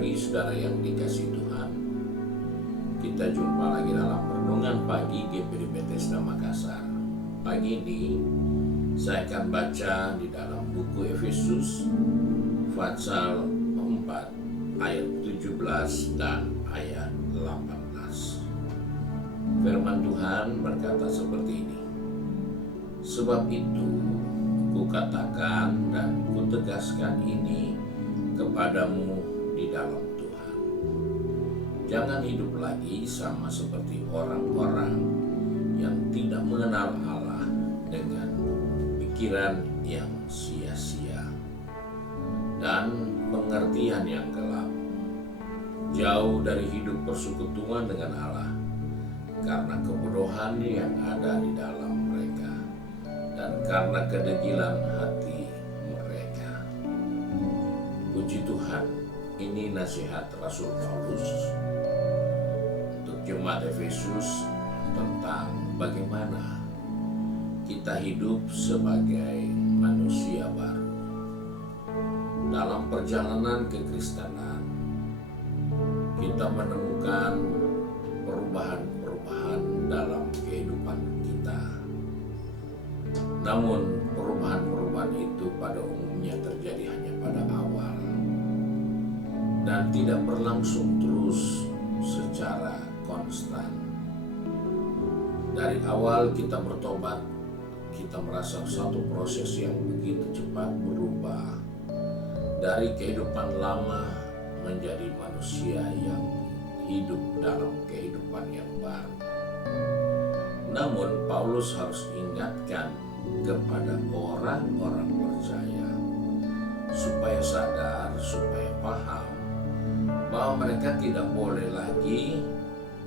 pagi saudara yang dikasihi Tuhan. Kita jumpa lagi dalam Renungan Pagi GPD Bethesda Makassar. Pagi ini saya akan baca di dalam buku Efesus pasal 4 ayat 17 dan ayat 18. Firman Tuhan berkata seperti ini. Sebab itu kukatakan dan kutegaskan ini kepadamu di dalam Tuhan. Jangan hidup lagi sama seperti orang-orang yang tidak mengenal Allah dengan pikiran yang sia-sia dan pengertian yang gelap, jauh dari hidup persekutuan dengan Allah karena kebodohan yang ada di dalam mereka dan karena kedegilan hati mereka. Puji Tuhan, ini nasihat Rasul Paulus untuk jemaat Efesus tentang bagaimana kita hidup sebagai manusia baru. Dalam perjalanan kekristenan, kita menemukan perubahan-perubahan dalam kehidupan kita. Namun perubahan-perubahan itu pada umumnya terjadi hanya pada awal dan tidak berlangsung terus secara konstan. Dari awal kita bertobat, kita merasa satu proses yang begitu cepat berubah dari kehidupan lama menjadi manusia yang hidup dalam kehidupan yang baru. Namun Paulus harus ingatkan kepada orang-orang percaya supaya sadar, supaya paham bahwa mereka tidak boleh lagi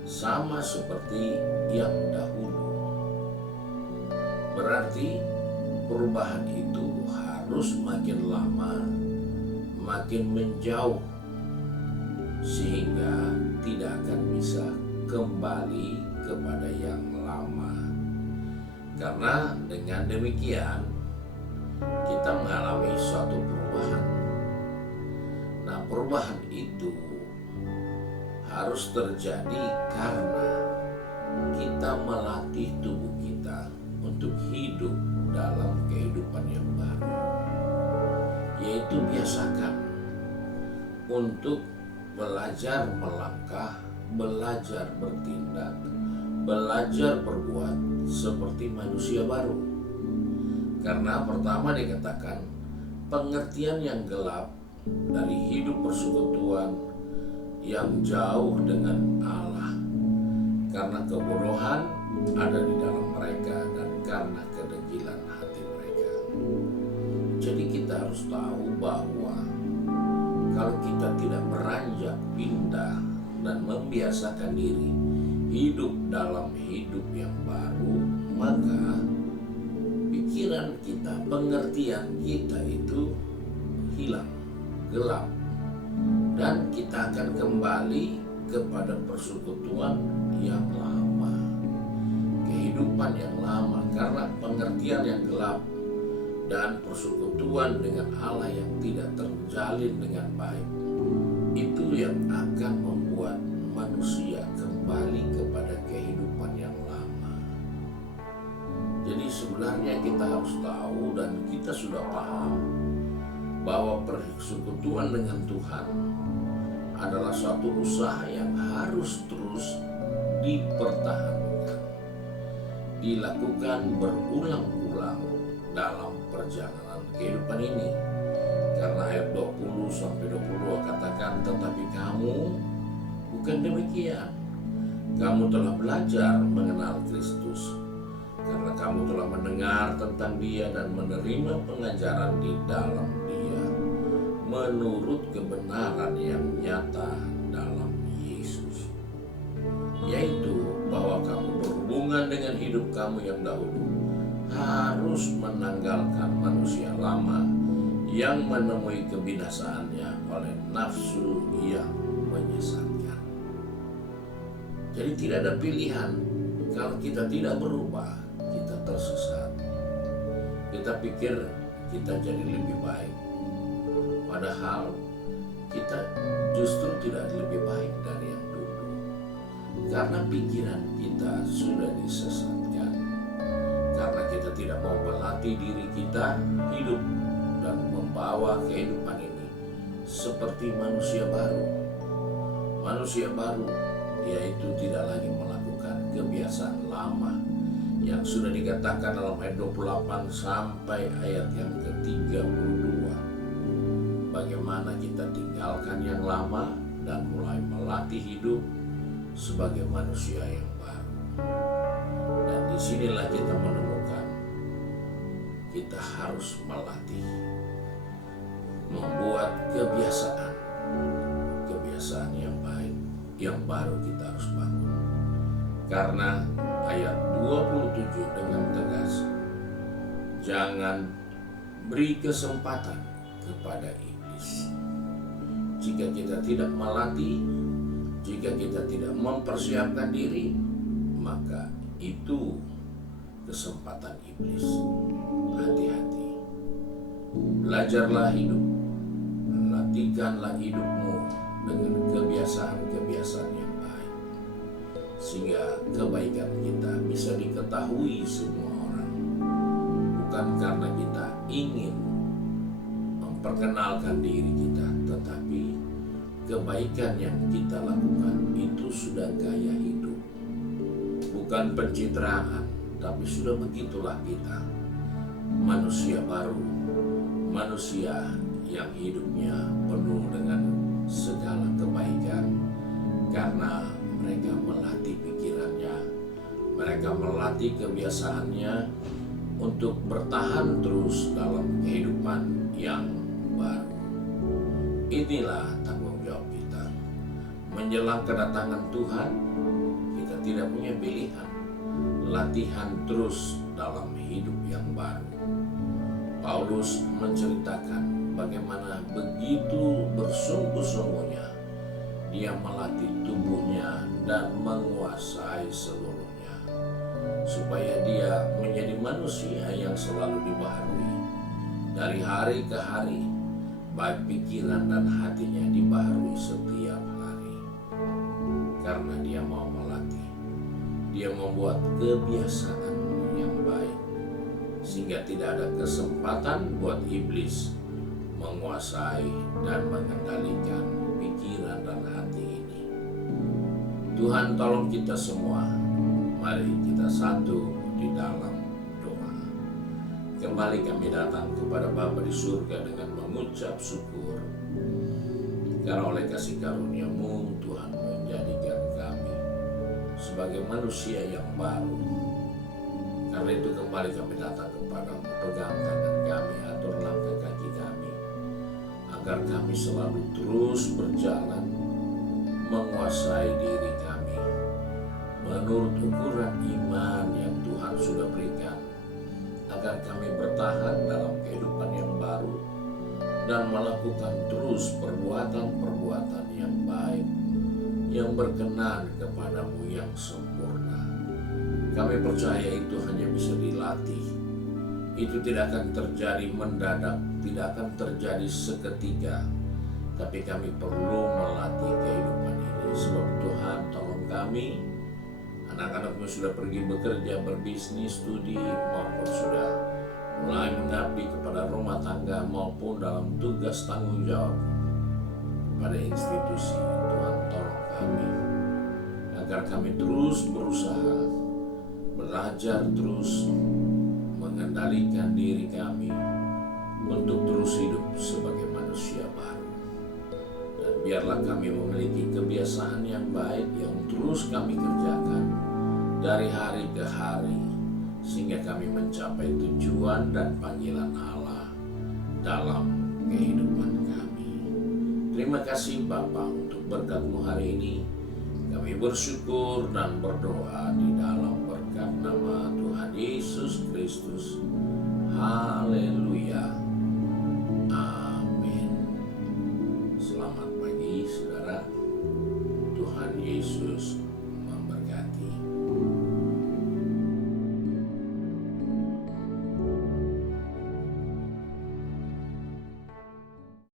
sama seperti yang dahulu. Berarti perubahan itu harus makin lama makin menjauh sehingga tidak akan bisa kembali kepada yang lama. Karena dengan demikian kita mengalami suatu perubahan. Nah, perubahan itu harus terjadi karena kita melatih tubuh kita untuk hidup dalam kehidupan yang baru. Yaitu biasakan untuk belajar melangkah, belajar bertindak, belajar berbuat seperti manusia baru. Karena pertama dikatakan pengertian yang gelap dari hidup persekutuan yang jauh dengan Allah karena kebodohan ada di dalam mereka dan karena kedegilan hati mereka. Jadi kita harus tahu bahwa kalau kita tidak beranjak pindah dan membiasakan diri hidup dalam hidup yang baru, maka pikiran kita, pengertian kita itu hilang, gelap, dan kita akan kembali kepada persekutuan yang lama, kehidupan yang lama, karena pengertian yang gelap dan persekutuan dengan Allah yang tidak terjalin dengan baik. Itu yang akan membuat manusia kembali kepada kehidupan yang lama. Jadi sebenarnya kita harus tahu dan kita sudah paham bahwa persekutuan dengan Tuhan adalah suatu usaha yang harus terus dipertahankan, dilakukan berulang-ulang dalam perjalanan kehidupan ini. Karena ayat 20-22 katakan, tetapi kamu bukan demikian. Kamu telah belajar mengenal Kristus, karena kamu telah mendengar tentang Dia dan menerima pengajaran di dalam Dia, menurut kebenaran yang nyata dalam Yesus, yaitu bahwa kamu berhubungan dengan hidup kamu yang dahulu harus menanggalkan manusia lama yang menemui kebinasaannya oleh nafsu yang menyesatkan. Jadi tidak ada pilihan. Kalau kita tidak berubah, kita tersesat. Kita pikir kita jadi lebih baik. Padahal kita justru tidak lebih baik dari yang dulu. Karena pikiran kita sudah disesatkan. Karena kita tidak mau melatih diri kita hidup dan membawa kehidupan ini seperti manusia baru. Manusia baru yaitu tidak lagi melakukan kebiasaan lama yang sudah dikatakan dalam ayat 28 sampai ayat yang ke-32. Bagaimana kita tinggalkan yang lama dan mulai melatih hidup sebagai manusia yang baru. Dan disinilah kita menemukan kita harus melatih, membuat kebiasaan yang baik, yang baru kita harus bangun. Karena ayat 27 dengan tegas, jangan beri kesempatan kepada iblis. Jika kita tidak melatih, jika kita tidak mempersiapkan diri, maka itu kesempatan iblis. Hati-hati. Belajarlah hidup, latihkanlah hidupmu dengan kebiasaan-kebiasaan yang baik, sehingga kebaikan kita bisa diketahui semua orang. Bukan karena kita ingin memperkenalkan diri kita, tetapi kebaikan yang kita lakukan itu sudah gaya hidup, bukan pencitraan, tapi sudah begitulah kita, manusia baru, manusia yang hidupnya penuh dengan segala kebaikan, karena mereka melatih pikirannya, mereka melatih kebiasaannya untuk bertahan terus dalam kehidupan yang baru. Inilah tanggung jawab kita. Menjelang kedatangan Tuhan, kita tidak punya pilihan. Latihan terus dalam hidup yang baru. Paulus menceritakan bagaimana begitu bersungguh-sungguhnya dia melatih tubuhnya dan menguasai seluruhnya, supaya dia menjadi manusia yang selalu dibaharui dari hari ke hari, baik pikiran dan hatinya dibaharui setiap hari. Karena dia mau melatih, dia membuat kebiasaan yang baik, sehingga tidak ada kesempatan buat iblis menguasai dan mengendalikan pikiran dan hati ini. Tuhan tolong kita semua. Mari kita satu di dalam doa. Kembali kami datang kepada Bapa di surga dengan mengucap syukur, karena oleh kasih karunia-Mu Tuhan menjadikan kami sebagai manusia yang baru. Karena itu kembali kami datang kepada-Mu, pegang tangan kami, atur langkah kaki kami, agar kami selalu terus berjalan menguasai diri kami menurut ukuran iman yang Tuhan sudah berikan, agar kami bertahan dalam kehidupan yang baru dan melakukan terus perbuatan-perbuatan yang baik yang berkenan kepada-Mu yang sempurna. Kami percaya itu hanya bisa dilatih. Itu tidak akan terjadi mendadak, tidak akan terjadi seketika, tapi kami perlu melatih kehidupan ini. Sebab Tuhan tolong kami, anak-anak-Mu sudah pergi bekerja, berbisnis, studi, maupun sudah mulai mengabdi kepada rumah tangga maupun dalam tugas tanggung jawab pada institusi. Tuhan tolong kami, agar kami terus berusaha, belajar terus, mengendalikan diri kami untuk terus hidup sebagai manusia baru. Dan biarlah kami memiliki kebiasaan yang baik yang terus kami kerjakan dari hari ke hari, sehingga kami mencapai tujuan dan panggilan Allah dalam kehidupan kami. Terima kasih Bapa untuk berkat-Mu hari ini. Kami bersyukur dan berdoa di dalam berkat nama Tuhan Yesus Kristus. Haleluya. Amin. Selamat pagi saudara. Tuhan Yesus